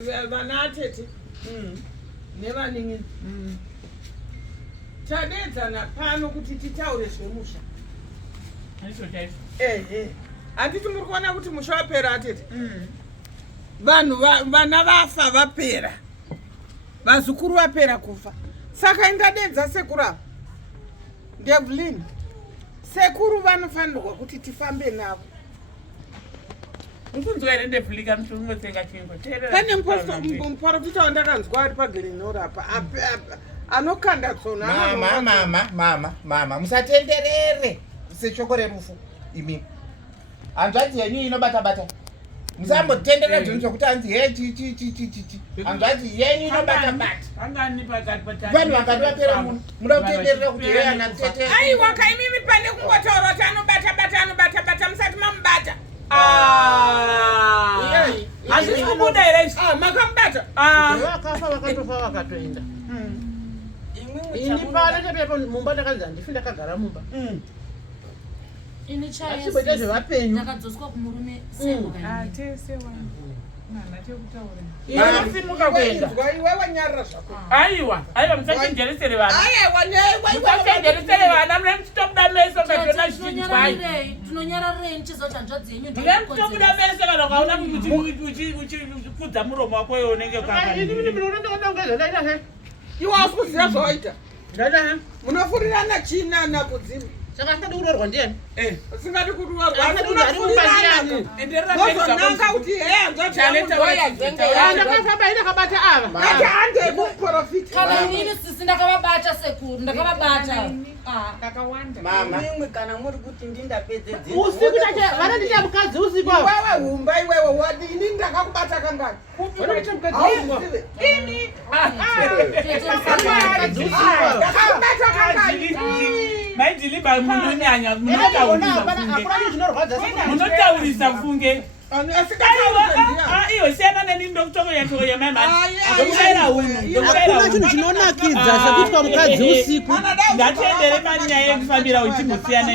Vanatete. Nevaningi. Tadedzana pano kuti titaure zvemusha. Handiti muri kuona kuti musha wapera atete. Vanhu vana vafa vapera. Vazukuru vapera kufa. Saka indadedza sekuru ava. Devlin. Sekuru vanofanirwa kuti tifambe navo. Pane muprofita wandakanzwa ari paGlenora apa anokanda tsona. Mama musatenderere seshoko rerufu imi. Hanzvadzi yenyu inobata-bata. Musambotenderera zvinhu zvokuti hanzi chichi. Hanzvadzi yenyu inobata-bata. Vanhu vakati vapera munoda kutenderera kuti yeye anatete. Aiwa kaimimi pane kungotaura kuti anobata-bata musati mamubata. Handisi kubuda here izvi. Makamubata. Vakafa vakatofa vakatoenda. Ini pano tepepo mumba ndakanzi handifi ndakagara mumba. Ini chaya asiboita zvevapenyu. Ndakadzoswa kumurume sewa. Tese wangu. Ndakutaura. Inosimuka kuenda. Iwe wanyarira zvako. Aiwa musachenjeresere vana. Musachenjeresere vana mune muchitobuda meso kazvona zvichizwai. Tinonyararei nichizoti hanzvadzi yenyu mutobuda meso kana ukaona uchikudza muromo wako iwe unenge iwe hausi kuziva zvawaita. Munofurirana china nakudzimu. Saka asingadi kuroorwa ndiani? Usingadi kuroorwa. Ndozonanga kuti ndakafamba ine kabata ava. Kati hande kuprofita. Kana inini sisi ndakavabata sekuru, ndakavabata. Ndakawanda. Mama kana muri kuti ndindapedze dzidzo. Usiku tache vanandita mukadzi usiku. Wewe humba iwewe wadi ini ndakakubata kangani. Vanandita mukadzi usiku. Ini. Ndakakubata kangani. maidhiliba munonyanya munotaurisa funge iwe siyana neni ndokutokoyatokoya mamaaira hunhu hakuna chinhu chinonakidza sekuti pamukadzi usiku ngatendere manyaya yekufambira uchimusiyana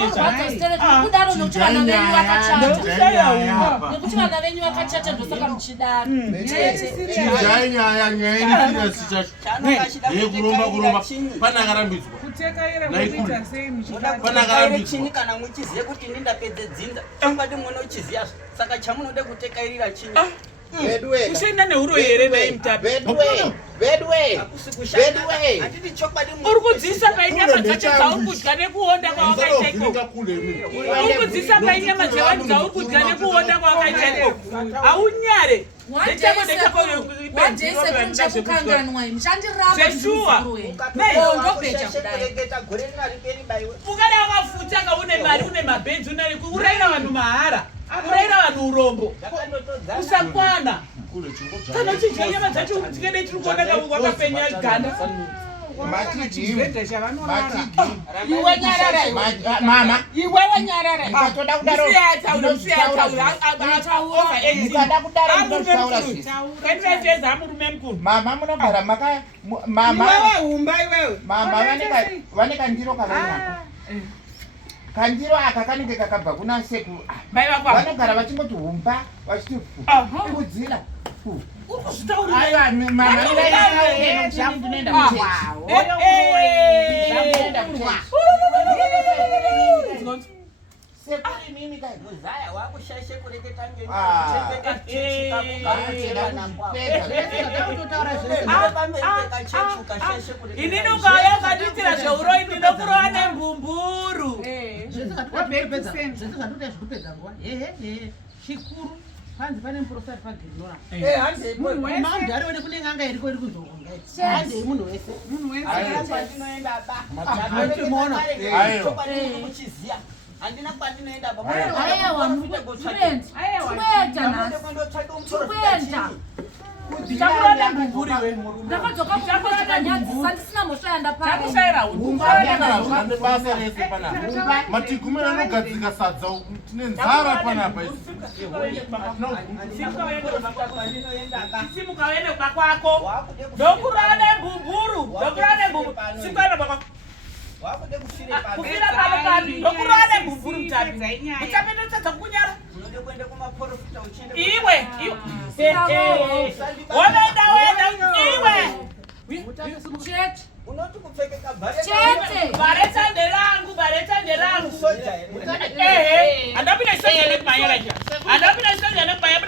kudaro nokuti vana venyu vakachata nekuti vana venyu vakachata ndosaka muchidaro chijai nyaya inofika sichacho yekuromba pane akarambidzwa chini kana muchiziye kuti ndindapedze dzinza ungati munochiziya saka chamunode kutekairira chini kushenda neuro here naimutapi handiti chokwadi uri kudzisa painyama dzacho dzauri kudya nekuonda kwawakaiteko uri kudzisa painyama dzevanhu dzauri kudya nekuonda kwawakaiteko haunyare ungada wakafuta kaune mari une mabhenzi uraira vanhu mahara uraira vanhu urombo usakwana kana uchidya nyama dzacho tikede tiri kuona wakapenya ganda iwe wanyarara amurume mukuru mama munogara iwewe humba iwewe mama vane kandiro kavainaka kandiro aka kanenge kakabva kuna sekuru vanogara vachingoti humba vachiti kudzira inini ukauya ukanditira zveuroi ndinokurova nembumburu chikuru panzi pane muprofita paGlenora. hande ari wene kune nganga iriko iri kuzonga. Hande munhu wese. kwandinoenda ba muchiziya handina kwandinoenda baba ndichakurova nembumburu iwe ndakadzoka kuchakosvika nyadzisa ndisina mhosva yandapakushaira basa rese panapa matigumira anogadzika sadza tine nzara panapa simuka uende kwakwako ndokurova nembumburu Sikana baba wakude kufira kufira pano papi ndokurane mumvuri mutapi mutapi ndotadza kukunyara unode kuende kumaprofita uchiende iwe wenda iwe unoti kupfekeka baretande rangu andapinda isoja nekumanyara ja andapinda isoja nekumanya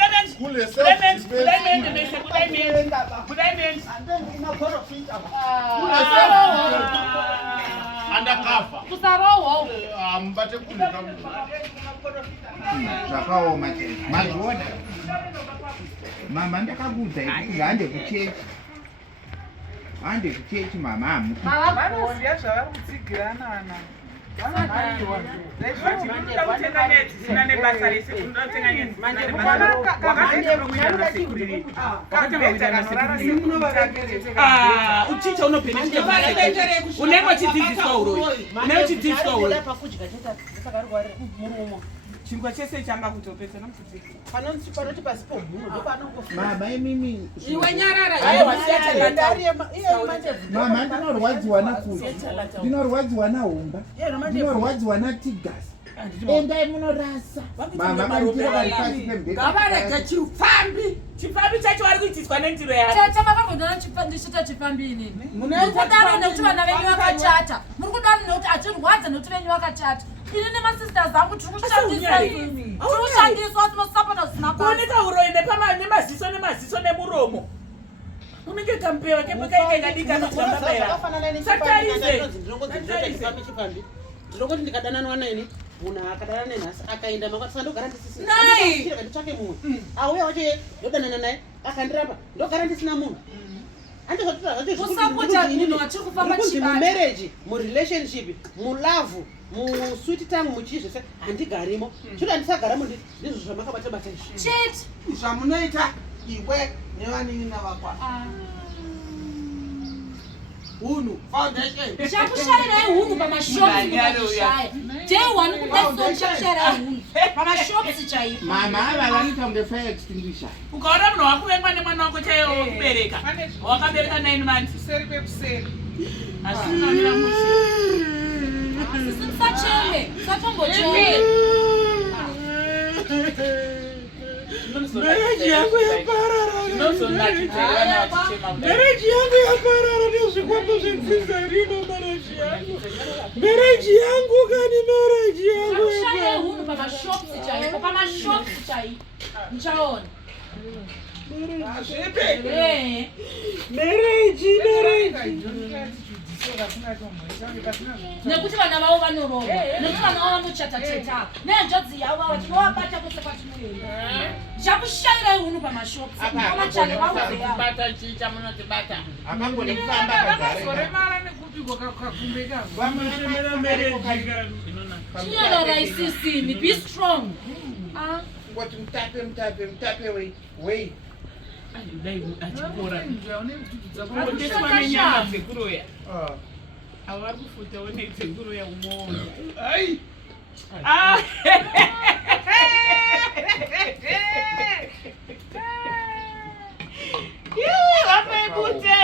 andakafa kusarohwo ambate kule zvakaoma chete mazvoda mama ndakakuudza kuti hande kuchechi mama vanoziva zvavari kutsigirana vana uchicha unenge uchidzidziswa uroyi chingwa chese changa kutopedzana panoti pasi pomhuno mama imimi iwe nyarara mama ndinorwadziwa nakuti ndinorwadziwa nahomba ndinorwadziwa natigasi endai munorasa mama mandiro vari pasi ngavarega chifambi chacho vari kuitiswa nendiro yake tete makambondana ndichita chifambi inini muri kudaro nekuti vana venyu vakachata muri kudaro nekuti achirwadza nekuti venyu vakachata ini nemasisters angu tiri kushandiswa tinosapota zvisina kuoneka uroyi nemaziso nemuromo unenge kampewa ndinongoti ndikadananwa neni munhu akadana nenhasi akaenda makasandogara nditsvake munhu auya wache ndodanana naye akandirapa ndogara ndisina munhu mumarriage murelationship mulove musweet tangu muchii zvese handigarimo choti handisagaramo ndizvo zvamakabata cheti zvamunoita iwe nevanini vakwa hunhu foundation chakushairai hunhu pamashops mukazvishaya day one kudasoni chakushairai hunhu pamashops chaipo mama ava vanoita kunge fire extinguisher ukaona munhu wakuvengwa nemwana wako chaiwo wokubereka wakabereka 9 months kuseri kwekuseri asi unomira musi sisi musacheme satombocheme mereji yangu yaparara nezvikwambo zvepfizarino mereji yangu kani mereji yangu chakushairai hunhu pamashops chaipo pamashops chaipo muchaona mereji nekuti vana vavo vanorova nekuti vana vavo vanochata-teta nenjodzi yavo vava tinovabata kwese kwatinoenda ndichakushairai hunhu pamashops pamachane vauzeyaobata chiita munotibata akangone kufamba vakazoremara nekupigwa kakumbeka chinyonorai sisini be strong ngoti mutape wei achikora ondeswa nenyama dzekuroya avo vari kufutawo nedzekuroya umwoyo vapeibute